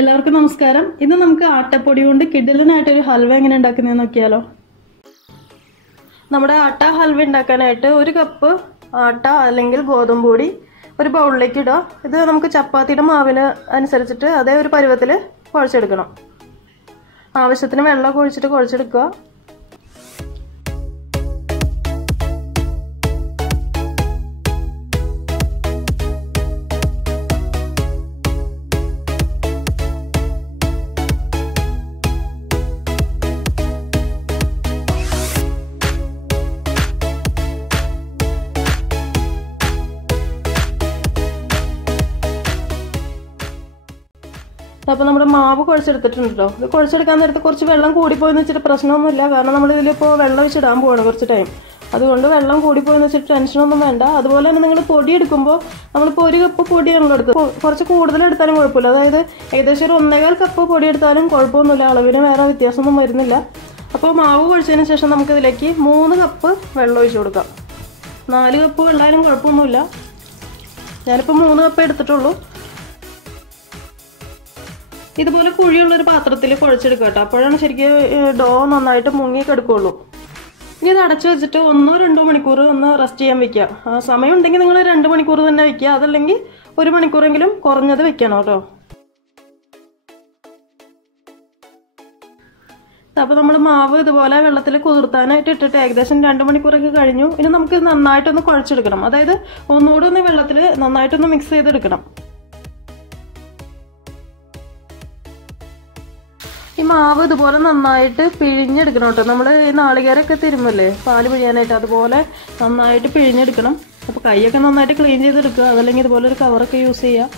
എല്ലാവർക്കും നമസ്കാരം. ഇന്ന് നമുക്ക് ആട്ടപ്പൊടി കൊണ്ട് കിടിലനായിട്ടൊരു ഹൽവ എങ്ങനെ ഉണ്ടാക്കുന്നതെന്ന് നോക്കിയാലോ. നമ്മുടെ ആട്ട ഹൽവ ഉണ്ടാക്കാനായിട്ട് 1 കപ്പ് ആട്ട അല്ലെങ്കിൽ ഗോതമ്പ് പൊടി ഒരു ബൗളിലേക്ക് ഇടുക. ഇത് നമുക്ക് ചപ്പാത്തിയുടെ മാവിന് അനുസരിച്ചിട്ട് അതേ ഒരു പരുവത്തിൽ കുഴച്ചെടുക്കണം. ആവശ്യത്തിന് വെള്ളം ഒഴിച്ചിട്ട് കുഴച്ചെടുക്കുക. അപ്പോൾ നമ്മുടെ മാവ് കുഴച്ചെടുത്തിട്ടുണ്ട് കേട്ടോ. ഇത് കുഴച്ചെടുക്കാൻ നേരത്ത് കുറച്ച് വെള്ളം കൂടിപ്പോയെന്ന് വെച്ചിട്ട് പ്രശ്നമൊന്നുമില്ല. കാരണം നമ്മൾ ഇതിലിപ്പോൾ വെള്ളം ഒഴിച്ചിടാൻ പോവാണ് കുറച്ച് ടൈം. അതുകൊണ്ട് വെള്ളം കൂടിപ്പോയെന്ന് വെച്ചിട്ട് ടെൻഷനൊന്നും വേണ്ട. അതുപോലെ തന്നെ നിങ്ങൾ പൊടി എടുക്കുമ്പോൾ നമ്മളിപ്പോൾ 1 കപ്പ് പൊടിയാണല്ലോ എടുത്തത്. കുറച്ച് കൂടുതൽ എടുത്താലും കുഴപ്പമില്ല. അതായത് ഏകദേശം ഒരു 1.25 കപ്പ് പൊടി എടുത്താലും കുഴപ്പമൊന്നുമില്ല. അളവിന് വേറെ വ്യത്യാസമൊന്നും വരുന്നില്ല. അപ്പോൾ മാവ് കുഴച്ചതിന് ശേഷം നമുക്കിതിലേക്ക് 3 കപ്പ് വെള്ളം ഒഴിച്ച് കൊടുക്കാം. 4 കപ്പ് വെള്ളമായാലും കുഴപ്പമൊന്നുമില്ല. ഞാനിപ്പോൾ 3 കപ്പ് എടുത്തിട്ടുള്ളൂ. ഇതുപോലെ കുഴിയുള്ളൊരു പാത്രത്തിൽ കുഴച്ചെടുക്കുക കേട്ടോ. അപ്പോഴാണ് ശരിക്കും ഡോ നന്നായിട്ട് മുങ്ങി കിടക്കുള്ളൂ. ഇനി ഇത് അടച്ചു വെച്ചിട്ട് 1-2 മണിക്കൂർ ഒന്ന് റെസ്റ്റ് ചെയ്യാൻ വെക്കുക. സമയം ഉണ്ടെങ്കിൽ നിങ്ങൾ 2 മണിക്കൂർ തന്നെ വെക്കുക. അതല്ലെങ്കിൽ 1 മണിക്കൂറെങ്കിലും കുറഞ്ഞത് വെക്കണം കേട്ടോ. അപ്പോൾ നമ്മൾ മാവ് ഇതുപോലെ വെള്ളത്തിൽ കുതിർത്താനായിട്ട് ഇട്ടിട്ട് ഏകദേശം 2 മണിക്കൂറൊക്കെ കഴിഞ്ഞു. ഇനി നമുക്ക് നന്നായിട്ടൊന്ന് കുഴച്ചെടുക്കണം. അതായത് ഒന്നുകൂടെ ഒന്ന് വെള്ളത്തിൽ നന്നായിട്ടൊന്ന് മിക്സ് ചെയ്തെടുക്കണം. ഈ മാവ് ഇതുപോലെ നന്നായിട്ട് പിഴിഞ്ഞെടുക്കണം കേട്ടോ. നമ്മൾ ഈ നാളികേരമൊക്കെ തിരുമല്ലേ പാല് പിഴിയാനായിട്ട്, അതുപോലെ നന്നായിട്ട് പിഴിഞ്ഞെടുക്കണം. അപ്പോൾ കൈയൊക്കെ നന്നായിട്ട് ക്ലീൻ ചെയ്തെടുക്കുക. അതല്ലെങ്കിൽ ഇതുപോലെ ഒരു കവറൊക്കെ യൂസ് ചെയ്യുക.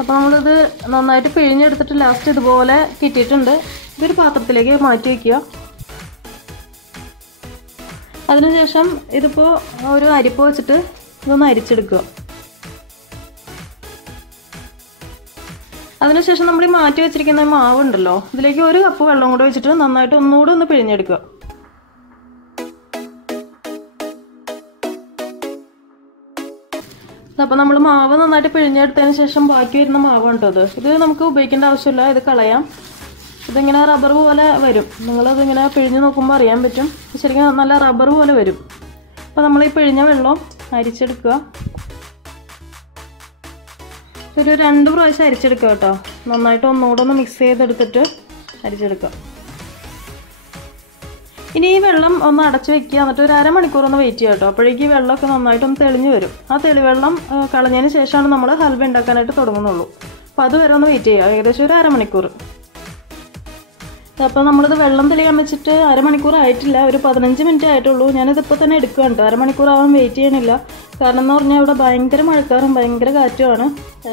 അപ്പോൾ നമ്മളിത് നന്നായിട്ട് പിഴിഞ്ഞെടുത്തിട്ട് ലാസ്റ്റ് ഇതുപോലെ കിട്ടിയിട്ടുണ്ട്. ഇതൊരു പാത്രത്തിലേക്ക് മാറ്റി വയ്ക്കുക. അതിനുശേഷം ഇതിപ്പോൾ ഒരു അരിപ്പ് വെച്ചിട്ട് ഇതൊന്ന് അരിച്ചെടുക്കുക. അതിനുശേഷം നമ്മൾ ഈ മാറ്റി വെച്ചിരിക്കുന്ന മാവുണ്ടല്ലോ, ഇതിലേക്ക് 1 കപ്പ് വെള്ളം കൂടെ വെച്ചിട്ട് നന്നായിട്ട് ഒന്നുകൂടെ ഒന്ന് പിഴിഞ്ഞെടുക്കുക. അപ്പോൾ നമ്മൾ മാവ് നന്നായിട്ട് പിഴിഞ്ഞെടുത്തതിന് ശേഷം ബാക്കി വരുന്ന മാവാണ് കേട്ടോ. ഇത് നമുക്ക് ഉപയോഗിക്കേണ്ട ആവശ്യമില്ല, ഇത് കളയാം. ഇതിങ്ങനെ റബ്ബർ പോലെ വരും. നിങ്ങളതിങ്ങനെ പിഴിഞ്ഞ് നോക്കുമ്പോൾ അറിയാൻ പറ്റും. ശരിക്കും നല്ല റബ്ബർ പോലെ വരും. അപ്പോൾ നമ്മൾ ഈ പിഴിഞ്ഞ വെള്ളം അരിച്ചെടുക്കുക. ഒരു 2 പ്രാവശ്യം അരിച്ചെടുക്കുക കേട്ടോ. നന്നായിട്ട് ഒന്നുകൂടെ ഒന്ന് മിക്സ് ചെയ്തെടുത്തിട്ട് അരിച്ചെടുക്കുക. ഇനി ഈ വെള്ളം ഒന്ന് അടച്ചു വെക്കുക. എന്നിട്ട് ഒരു 1/2 മണിക്കൂർ ഒന്ന് വെയിറ്റ് ചെയ്യുക കേട്ടോ. അപ്പോഴേക്ക് ഈ വെള്ളമൊക്കെ നന്നായിട്ടൊന്ന് തെളിഞ്ഞ് വരും. ആ തെളിവെള്ളം കളഞ്ഞതിന് ശേഷമാണ് നമ്മൾ ഹൽവ ഉണ്ടാക്കാനായിട്ട് തുടങ്ങുന്നുള്ളൂ. അപ്പോൾ അതുവരെ ഒന്ന് വെയിറ്റ് ചെയ്യുക, ഏകദേശം ഒരു 1/2 മണിക്കൂർ. അപ്പോൾ നമ്മളിത് വെള്ളം തെളിയാൻ വെച്ചിട്ട് 1/2 മണിക്കൂർ ആയിട്ടില്ല, ഒരു 15 മിനിറ്റ് ആയിട്ടുള്ളൂ. ഞാനിതിപ്പോൾ തന്നെ എടുക്കുകയാണ് കേട്ടോ. 1/2 മണിക്കൂർ ആവാൻ വെയിറ്റ് ചെയ്യണില്ല. കാരണം എന്ന് പറഞ്ഞാൽ ഇവിടെ ഭയങ്കര മഴക്കാറും ഭയങ്കര കാറ്റുമാണ്.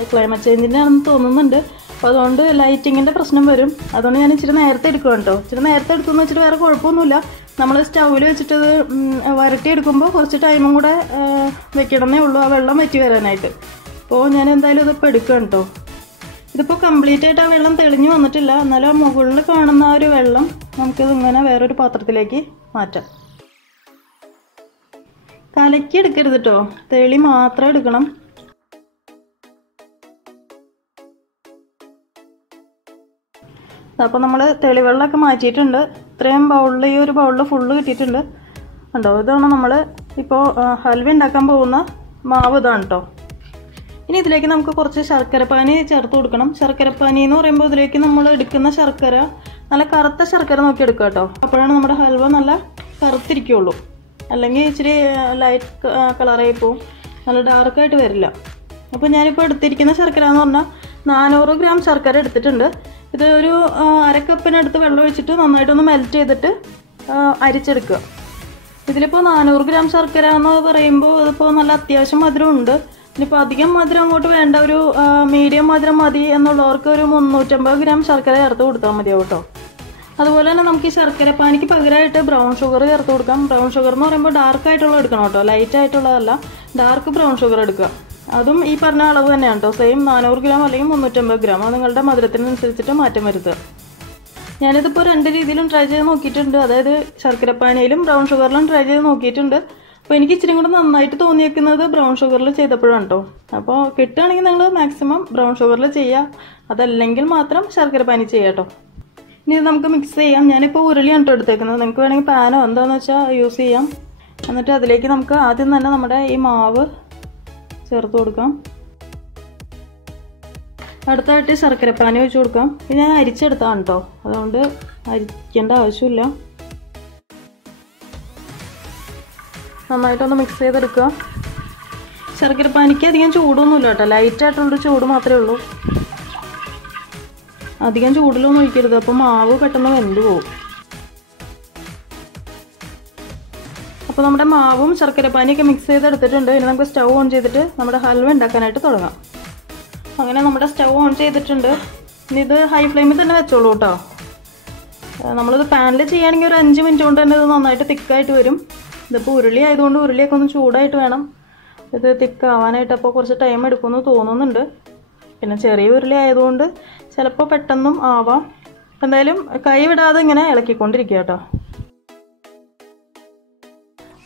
ക്ലൈമറ്റ് ചേഞ്ചിൻ്റെ ആണെന്ന് തോന്നുന്നുണ്ട്. അപ്പോൾ അതുകൊണ്ട് ലൈറ്റിങ്ങിൻ്റെ പ്രശ്നം വരും. അതുകൊണ്ട് ഞാൻ ഇച്ചിരി നേരത്തെ എടുക്കുകയാണ് കേട്ടോ. ഇച്ചിരി നേരത്തെ എടുക്കുമെന്ന് വെച്ചിട്ട് വേറെ കുഴപ്പമൊന്നുമില്ല. നമ്മൾ സ്റ്റൗവിൽ വെച്ചിട്ട് വരട്ടി എടുക്കുമ്പോൾ കുറച്ച് ടൈമും കൂടെ വെക്കണമെന്നേ ഉള്ളൂ, ആ വെള്ളം വറ്റി വരാനായിട്ട്. അപ്പോൾ ഞാൻ എന്തായാലും ഇതിപ്പോൾ എടുക്കുകയാണ് കേട്ടോ. ഇതിപ്പോൾ കംപ്ലീറ്റ് ആയിട്ട് ആ വെള്ളം തെളിഞ്ഞു വന്നിട്ടില്ല. എന്നാലും ആ മുകളിൽ കാണുന്ന ആ ഒരു വെള്ളം നമുക്കിതിങ്ങനെ വേറൊരു പാത്രത്തിലേക്ക് മാറ്റാം. കലക്കി എടുക്കരുത് കേട്ടോ, തെളി മാത്രം എടുക്കണം. അപ്പോൾ നമ്മൾ തെളിവെള്ളമൊക്കെ മാറ്റിയിട്ടുണ്ട്. ഇത്രയും ബൗളിൽ, ഈ ഒരു ബൗളിൽ ഫുള്ള് കിട്ടിയിട്ടുണ്ട് ഉണ്ടോ. ഇതാണ് നമ്മൾ ഇപ്പോൾ ഹൽവ ഉണ്ടാക്കാൻ പോകുന്ന മാവ്. ഇതാണ് കേട്ടോ. ഇനി ഇതിലേക്ക് നമുക്ക് കുറച്ച് ശർക്കരപ്പാനി ചേർത്ത് കൊടുക്കണം. ശർക്കരപ്പാനി എന്ന് പറയുമ്പോൾ ഇതിലേക്ക് നമ്മൾ എടുക്കുന്ന ശർക്കര നല്ല കറുത്ത ശർക്കര നോക്കി എടുക്കുക കേട്ടോ. അപ്പോഴാണ് നമ്മുടെ ഹൽവ നല്ല കറുത്തിരിക്കുള്ളൂ. അല്ലെങ്കിൽ ഇച്ചിരി ലൈറ്റ് കളറായി പോവും, നല്ല ഡാർക്കായിട്ട് വരില്ല. അപ്പോൾ ഞാനിപ്പോൾ എടുത്തിരിക്കുന്ന ശർക്കര എന്ന് പറഞ്ഞാൽ 400 ഗ്രാം ശർക്കര എടുത്തിട്ടുണ്ട്. ഇത് ഒരു 1/2 കപ്പിനടുത്ത് വെള്ളം ഒഴിച്ചിട്ട് നന്നായിട്ടൊന്ന് മെൽറ്റ് ചെയ്തിട്ട് അരിച്ചെടുക്കുക. ഇതിലിപ്പോൾ 400 ഗ്രാം ശർക്കര എന്ന് പറയുമ്പോൾ ഇതിപ്പോൾ നല്ല അത്യാവശ്യം മധുരം ഉണ്ട്. ഇനിയിപ്പോൾ അധികം മധുരം അങ്ങോട്ട് വേണ്ട, ഒരു മീഡിയം മധുരം മതി എന്നുള്ളവർക്ക് ഒരു 350 ഗ്രാം ശർക്കര ചേർത്ത് കൊടുത്താൽ മതിയാവും കേട്ടോ. അതുപോലെ തന്നെ നമുക്ക് ഈ ശർക്കരപ്പാനിക്ക് പകരമായിട്ട് ബ്രൗൺ ഷുഗർ ചേർത്ത് കൊടുക്കാം. ബ്രൗൺ ഷുഗർ എന്ന് പറയുമ്പോൾ ഡാർക്ക് ആയിട്ടുള്ള എടുക്കണം കേട്ടോ, ലൈറ്റ് ആയിട്ടുള്ളതല്ല, ഡാർക്ക് ബ്രൗൺ ഷുഗർ എടുക്കുക. അതും ഈ പറഞ്ഞ അളവ് തന്നെയാണ് കേട്ടോ. സെയിം 400 ഗ്രാം അല്ലെങ്കിൽ 350 ഗ്രാം. അത് നിങ്ങളുടെ മധുരത്തിനനുസരിച്ചിട്ട് മാറ്റം വരുത്തുക. ഞാനിതിപ്പോൾ 2 രീതിയിലും ട്രൈ ചെയ്ത് നോക്കിയിട്ടുണ്ട്. അതായത് ശർക്കരപ്പാനിയിലും ബ്രൗൺ ഷുഗറിലും ട്രൈ ചെയ്ത് നോക്കിയിട്ടുണ്ട്. അപ്പോൾ എനിക്ക് ഇച്ചിരി കൂടെ നന്നായിട്ട് തോന്നിയേക്കുന്നത് ബ്രൗൺ ഷുഗറിൽ ചെയ്തപ്പോഴാണ് കേട്ടോ. അപ്പോൾ കിട്ടുകയാണെങ്കിൽ നിങ്ങൾ മാക്സിമം ബ്രൗൺ ഷുഗറിൽ ചെയ്യുക, അതല്ലെങ്കിൽ മാത്രം ശർക്കര പാനി ചെയ്യുക കേട്ടോ. ഇനി ഇത് നമുക്ക് മിക്സ് ചെയ്യാം. ഞാനിപ്പോൾ ഉരുളിയാണ് കേട്ടോ എടുത്തേക്കുന്നത്. നിങ്ങൾക്ക് വേണമെങ്കിൽ പാനോ എന്താണെന്ന് വെച്ചാൽ യൂസ് ചെയ്യാം. എന്നിട്ട് അതിലേക്ക് നമുക്ക് ആദ്യം തന്നെ നമ്മുടെ ഈ മാവ് ചേർത്ത് കൊടുക്കാം. അടുത്തായിട്ട് ശർക്കരപ്പാനി ഒഴിച്ച് കൊടുക്കാം. ഇത് ഞാൻ അരിച്ചെടുത്താണ് കേട്ടോ, അതുകൊണ്ട് അരിക്കേണ്ട ആവശ്യമില്ല. നന്നായിട്ടൊന്ന് മിക്സ് ചെയ്തെടുക്കുക. ശർക്കരപ്പാനിക്ക് അധികം ചൂടൊന്നുമില്ല കേട്ടോ, ലൈറ്റായിട്ടുള്ളൊരു ചൂട് മാത്രമേ ഉള്ളൂ. അധികം ചൂടിലൊന്നും ഒഴിക്കരുത്, അപ്പോൾ മാവ് പെട്ടെന്ന് വെന്ത് പോകും. അപ്പോൾ നമ്മുടെ മാവും ശർക്കരപ്പാനിയൊക്കെ മിക്സ് ചെയ്തെടുത്തിട്ടുണ്ട്. ഇനി നമുക്ക് സ്റ്റൗ ഓൺ ചെയ്തിട്ട് നമ്മുടെ ഹൽവ ഉണ്ടാക്കാനായിട്ട് തുടങ്ങാം. അങ്ങനെ നമ്മുടെ സ്റ്റൗ ഓൺ ചെയ്തിട്ടുണ്ട്. ഇനി ഇത് ഹൈ ഫ്ലെയിമിൽ തന്നെ വെച്ചോളൂ കേട്ടോ. നമ്മളിത് പാനിൽ ചെയ്യുകയാണെങ്കിൽ ഒരു 5 മിനിറ്റ് കൊണ്ട് തന്നെ ഇത് നന്നായിട്ട് തിക്കായിട്ട് വരും. ഇതിപ്പോൾ ഉരുളി ആയതുകൊണ്ട് ഉരുളിയൊക്കെ ഒന്ന് ചൂടായിട്ട് വേണം ഇത് തിക്കാവാനായിട്ട്. അപ്പോൾ കുറച്ച് ടൈം എടുക്കുമെന്ന് തോന്നുന്നുണ്ട്. പിന്നെ ചെറിയ ഉരുളി ആയതുകൊണ്ട് ചിലപ്പോൾ പെട്ടെന്നും ആവാം. എന്തായാലും കൈ വിടാതെ ഇങ്ങനെ ഇളക്കിക്കൊണ്ടിരിക്കുക കേട്ടോ.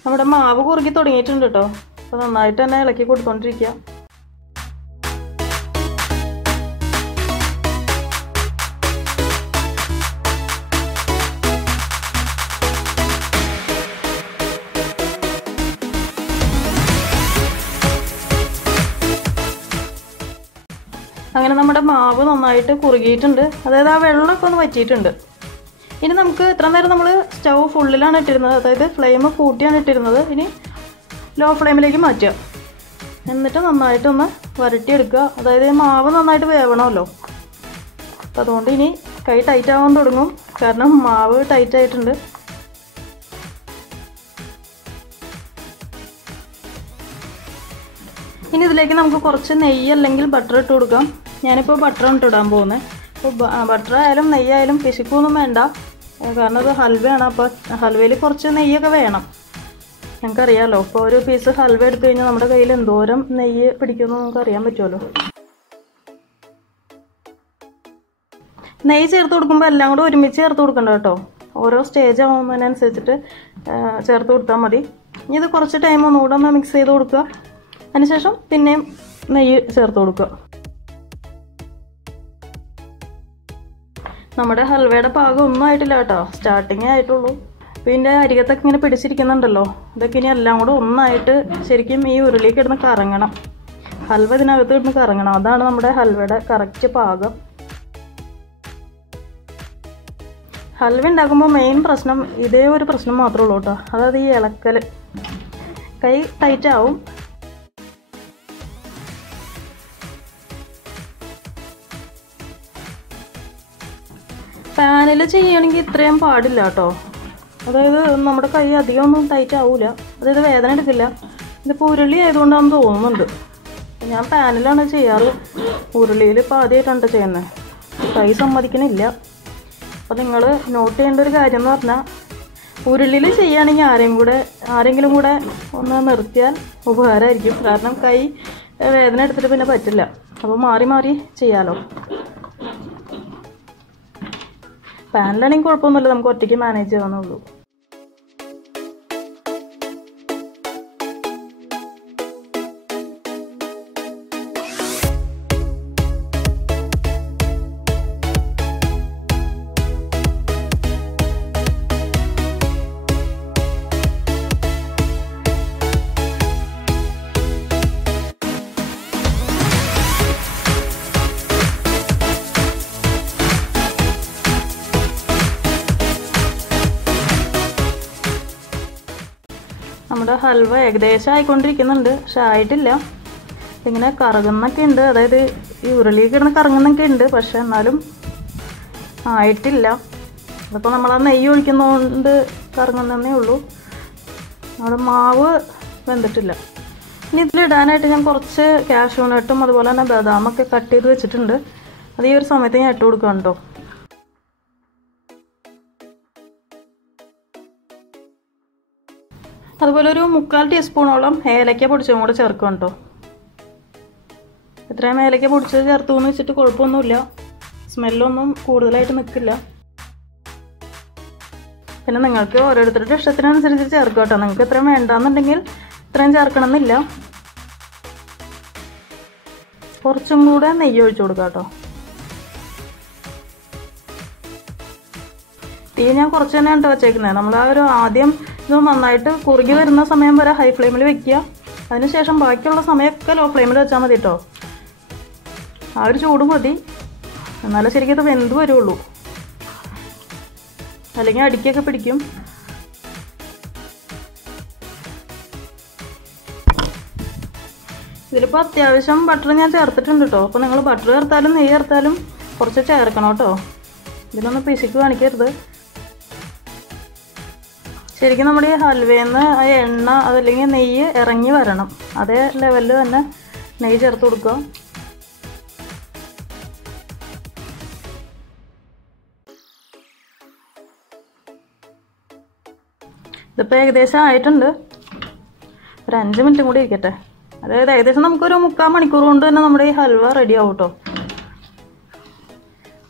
നമ്മുടെ മാവ് കുറുകി തുടങ്ങിയിട്ടുണ്ട് കേട്ടോ. അപ്പോൾ നന്നായിട്ട് തന്നെ ഇളക്കി കൊടുത്തോണ്ടിരിക്കുക. അങ്ങനെ നമ്മുടെ മാവ് നന്നായിട്ട് കുറുകിയിട്ടുണ്ട്. അതായത് ആ വെള്ളമൊക്കെ ഒന്ന് വറ്റിയിട്ടുണ്ട്. ഇനി നമുക്ക് ഇത്ര നേരം നമ്മൾ സ്റ്റൗ ഫുള്ളിലാണ് ഇട്ടിരുന്നത്, അതായത് ഫ്ലെയിം കൂട്ടിയാണ് ഇട്ടിരുന്നത്. ഇനി ലോ ഫ്ലെയിമിലേക്ക് മാറ്റുക. എന്നിട്ട് നന്നായിട്ടൊന്ന് വരട്ടിയെടുക്കുക. അതായത് മാവ് നന്നായിട്ട് വേവണമല്ലോ. അപ്പം അതുകൊണ്ട് ഇനി കൈ ടൈറ്റ് ആവാൻ തുടങ്ങും, കാരണം മാവ് ടൈറ്റ് ആയിട്ടുണ്ട്. ഇനി ഇതിലേക്ക് നമുക്ക് കുറച്ച് നെയ്യ് അല്ലെങ്കിൽ ബട്ടർ ഇട്ട് കൊടുക്കാം. ഞാനിപ്പോൾ ബട്ടറാണ് ഇടാൻ പോകുന്നത്. അപ്പോൾ ബട്ടർ ആയാലും നെയ്യായാലും പിശുക്കൊന്നും വേണ്ട, കാരണം ഇത് ഹൽവയാണ്. അപ്പോൾ ഹൽവയിൽ കുറച്ച് നെയ്യൊക്കെ വേണം. ഞങ്ങൾക്കറിയാമല്ലോ, ഇപ്പോൾ ഒരു പീസ് ഹൽവ എടുത്തു കഴിഞ്ഞാൽ നമ്മുടെ കയ്യിൽ എന്തോരം നെയ്യ് പിടിക്കുമെന്ന് നമുക്ക് അറിയാൻ പറ്റുമല്ലോ. നെയ്യ് ചേർത്ത് കൊടുക്കുമ്പോൾ എല്ലാം കൂടെ ഒരുമിച്ച് ചേർത്ത് കൊടുക്കണ്ട കേട്ടോ. ഓരോ സ്റ്റേജ് ആവുന്നതിനനുസരിച്ചിട്ട് ചേർത്ത് കൊടുത്താൽ മതി. ഇനി ഇത് കുറച്ച് ടൈം ഒന്നുകൂടെ ഒന്ന് മിക്സ് ചെയ്ത് കൊടുക്കുക. അതിനുശേഷം പിന്നെയും നെയ്യ് ചേർത്ത് കൊടുക്കുക. നമ്മുടെ ഹൽവയുടെ പാകം ഒന്നും ആയിട്ടില്ല കേട്ടോ, സ്റ്റാർട്ടിങ്ങേ ആയിട്ടുള്ളൂ. പിന്നെ അരികത്തൊക്കെ ഇങ്ങനെ പിടിച്ചിരിക്കുന്നുണ്ടല്ലോ, ഇതൊക്കെ ഇനി എല്ലാം കൂടെ ഒന്നായിട്ട് ശരിക്കും ഈ ഉരുളിക്ക് ഇടുന്ന് കറങ്ങണം. ഹൽവ ഇതിനകത്ത് ഇടുന്ന് കറങ്ങണം. അതാണ് നമ്മുടെ ഹൽവയുടെ കറക്റ്റ് പാകം. ഹൽവ ഉണ്ടാക്കുമ്പോൾ മെയിൻ പ്രശ്നം ഇതേ ഒരു പ്രശ്നം മാത്രമേ ഉള്ളൂ കേട്ടോ, അതായത് ഈ ഇളക്കൽ. കൈ ടൈറ്റ് ആവും. പാനിൽ ചെയ്യുകയാണെങ്കിൽ ഇത്രയും പാടില്ല കേട്ടോ. അതായത് നമ്മുടെ കൈ അധികം ഒന്നും ടൈറ്റ് ആവില്ല, അതായത് വേദന എടുക്കില്ല. ഇതിപ്പോൾ ഉരുളി ആയതുകൊണ്ടാണെന്ന് തോന്നുന്നുണ്ട്. ഞാൻ പാനിലാണ് ചെയ്യാറ്, ഉരുളിയിൽ ഇപ്പോൾ ആദ്യമായിട്ടാണ് ചെയ്യുന്നത്. കൈ സമ്മതിക്കണില്ല. അപ്പോൾ നിങ്ങൾ നോട്ട് ചെയ്യേണ്ട ഒരു കാര്യം എന്ന് പറഞ്ഞാൽ, ഉരുളിയിൽ ചെയ്യുകയാണെങ്കിൽ ആരെങ്കിലും കൂടെ ഒന്ന് നിർത്തിയാൽ ഉപകാരമായിരിക്കും. കാരണം കൈ വേദന എടുത്തിട്ട് പിന്നെ പറ്റില്ല. അപ്പോൾ മാറി മാറി ചെയ്യാമല്ലോ. പാനിലാണെങ്കിൽ കുഴപ്പമൊന്നുമില്ല, നമുക്ക് ഒറ്റയ്ക്ക് മാനേജ് ചെയ്യാവുന്നുള്ളൂ. നമ്മുടെ ഹൽവ ഏകദേശം ആയിക്കൊണ്ടിരിക്കുന്നുണ്ട്, പക്ഷെ ആയിട്ടില്ല. ഇങ്ങനെ കറങ്ങുന്നൊക്കെ ഉണ്ട്, അതായത് ഈ ഉരുളിയിൽ കിടന്ന് കറങ്ങുന്നൊക്കെ ഉണ്ട്, പക്ഷെ എന്നാലും ആയിട്ടില്ല. അതിപ്പോൾ നമ്മൾ ആ നെയ്യ് ഒഴിക്കുന്നതുകൊണ്ട് കറങ്ങുന്നതേ ഉള്ളൂ. നമ്മുടെ മാവ് വെന്തിട്ടില്ല. ഇനി ഇതിലിടാനായിട്ട് ഞാൻ കുറച്ച് കാഷ്യൂ നട്ടും അതുപോലെ തന്നെ ബദാമൊക്കെ കട്ട് ചെയ്ത് വെച്ചിട്ടുണ്ട്. അത് ഈ ഒരു സമയത്ത് ഞാൻ ഇട്ട് കൊടുക്കാം കേട്ടോ. അതുപോലെ ഒരു 3/4 ടീസ്പൂണോളം ഏലക്ക പൊടിച്ചതും കൂടെ ചേർക്കും കേട്ടോ. ഇത്രയും ഏലക്ക പൊടിച്ചത് ചേർത്തു എന്ന് വെച്ചിട്ട് കുഴപ്പമൊന്നുമില്ല, സ്മെല്ലൊന്നും കൂടുതലായിട്ട് നിൽക്കില്ല. പിന്നെ നിങ്ങൾക്ക് ഓരോരുത്തരുടെ ഇഷ്ടത്തിനനുസരിച്ച് ചേർക്കുക കേട്ടോ. നിങ്ങൾക്ക് ഇത്രയും വേണ്ടാന്നുണ്ടെങ്കിൽ ഇത്രയും ചേർക്കണം എന്നില്ല. കുറച്ചും കൂടെ നെയ്യ് ഒഴിച്ചു കൊടുക്കുക കേട്ടോ. തീ ഞാൻ കുറച്ച് തന്നെയാണ് കേട്ടോ വെച്ചേക്കുന്നത്. നമ്മൾ ആ ഒരു ആദ്യം ഇത് നന്നായിട്ട് കുറുകി വരുന്ന സമയം വരെ ഹൈ ഫ്ലെയിമിൽ വെക്കുക. അതിനുശേഷം ബാക്കിയുള്ള സമയമൊക്കെ ലോ ഫ്ലെയിമിൽ വെച്ചാൽ മതി കേട്ടോ. ആ ഒരു ചൂട് മതി, എന്നാലും ശരിക്കും ഇത് വെന്ത് വരുള്ളൂ, അല്ലെങ്കിൽ അടിക്കൊക്കെ പിടിക്കും. ഇതിലിപ്പോൾ അത്യാവശ്യം ബട്ടർ ഞാൻ ചേർത്തിട്ടുണ്ട് കേട്ടോ. അപ്പോൾ നിങ്ങൾ ബട്ടർ ചേർത്താലും നെയ്യ് ചേർത്താലും കുറച്ച് ചേർക്കണം കേട്ടോ. ഇതിലൊന്ന് പിശുക്ക് കാണിക്കരുത്. ശരിക്കും നമ്മുടെ ഈ ഹൽവയിൽ നിന്ന് ആ എണ്ണ അതല്ലെങ്കിൽ നെയ്യ് ഇറങ്ങി വരണം. അതേ ലെവലിൽ തന്നെ നെയ്യ് ചേർത്ത് കൊടുക്കുക. ഇതിപ്പോൾ ഏകദേശം ആയിട്ടുണ്ട്. ഒരു 5 മിനിറ്റും കൂടി ഇരിക്കട്ടെ. അതായത് ഏകദേശം നമുക്കൊരു 3/4 മണിക്കൂർ കൊണ്ട് തന്നെ നമ്മുടെ ഈ ഹൽവ റെഡി ആവും കേട്ടോ.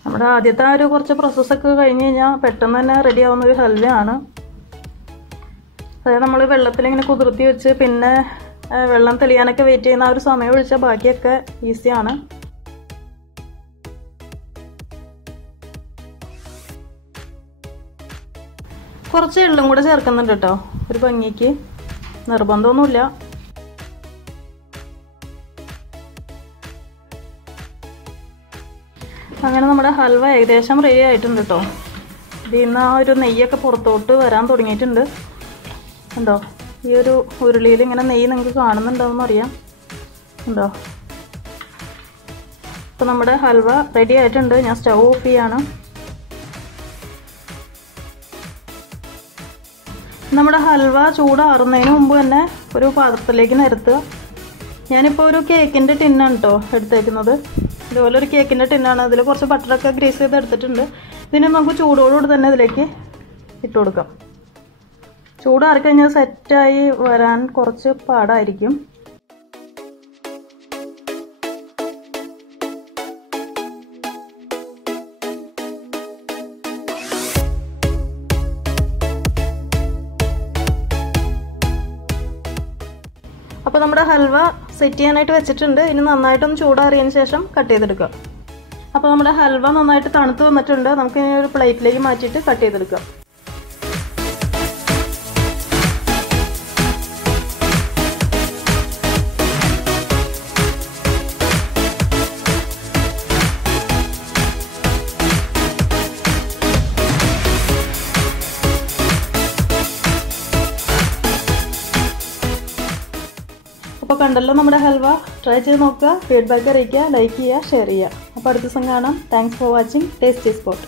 നമ്മുടെ ആദ്യത്തെ ആ ഒരു കുറച്ച് പ്രോസസ്സൊക്കെ കഴിഞ്ഞ് കഴിഞ്ഞാൽ പെട്ടെന്ന് തന്നെ റെഡി ആവുന്ന ഒരു ഹൽവയാണ്. അതായത് നമ്മൾ വെള്ളത്തിലിങ്ങനെ കുതിർത്തി വെച്ച് പിന്നെ വെള്ളം തെളിയാനൊക്കെ വെയിറ്റ് ചെയ്യുന്ന ആ ഒരു സമയം ഒഴിച്ചാൽ ബാക്കിയൊക്കെ ഈസിയാണ്. കുറച്ച് എള്ളും കൂടെ ചേർക്കുന്നുണ്ട് കേട്ടോ, ഒരു ഭംഗിക്ക്. നിർബന്ധമൊന്നുമില്ല. അങ്ങനെ നമ്മുടെ ഹൽവ ഏകദേശം റെഡി ആയിട്ടുണ്ട് കേട്ടോ. ഇതിൽ നിന്ന് ആ ഒരു നെയ്യൊക്കെ പുറത്തോട്ട് വരാൻ തുടങ്ങിയിട്ടുണ്ട്. ഉണ്ടോ, ഈ ഒരു ഉരുളിയിൽ ഇങ്ങനെ നെയ്യ് നിങ്ങൾക്ക് കാണുന്നുണ്ടാവുമെന്ന് അറിയാം. ഉണ്ടോ, അപ്പോൾ നമ്മുടെ ഹൽവ റെഡി ആയിട്ടുണ്ട്. ഞാൻ സ്റ്റൗ ഓഫ് ചെയ്യാണ്. നമ്മുടെ ഹൽവ ചൂടാറുന്നതിന് മുമ്പ് തന്നെ ഒരു പാത്രത്തിലേക്ക് നിരത്തുക. ഞാനിപ്പോൾ ഒരു കേക്കിൻ്റെ ടിന്നാണ് കേട്ടോ എടുത്തേക്കുന്നത്. ഇതുപോലെ ഒരു കേക്കിൻ്റെ ടിന്നാണ്. അതിൽ കുറച്ച് ബട്ടറൊക്കെ ഗ്രീസ് ചെയ്ത് എടുത്തിട്ടുണ്ട്. ഇതിനെ നമുക്ക് ചൂടോടുകൂടി തന്നെ ഇതിലേക്ക് ഇട്ട് കൊടുക്കാം. ചൂടാറി കഴിഞ്ഞാൽ സെറ്റായി വരാൻ കുറച്ച് പാടായിരിക്കും. അപ്പോൾ നമ്മുടെ ഹൽവ സെറ്റ് ചെയ്യാനായിട്ട് വെച്ചിട്ടുണ്ട്. ഇനി നന്നായിട്ടൊന്ന് ചൂടാറിയതിന് ശേഷം കട്ട് ചെയ്തെടുക്കാം. അപ്പോൾ നമ്മുടെ ഹൽവ നന്നായിട്ട് തണുത്ത് വന്നിട്ടുണ്ട്. നമുക്ക് ഇനി ഒരു പ്ലേറ്റിലേക്ക് മാറ്റിയിട്ട് കട്ട് ചെയ്തെടുക്കാം. അപ്പോൾ കണ്ടല്ലോ നമ്മുടെ ഹൽവ. ട്രൈ ചെയ്ത് നോക്കുക, ഫീഡ്ബാക്ക് അറിയിക്കുക, ലൈക്ക് ചെയ്യുക, ഷെയർ ചെയ്യുക. അപ്പോൾ അടുത്ത ദിവസം കാണാം. Thanks for watching tasty spot.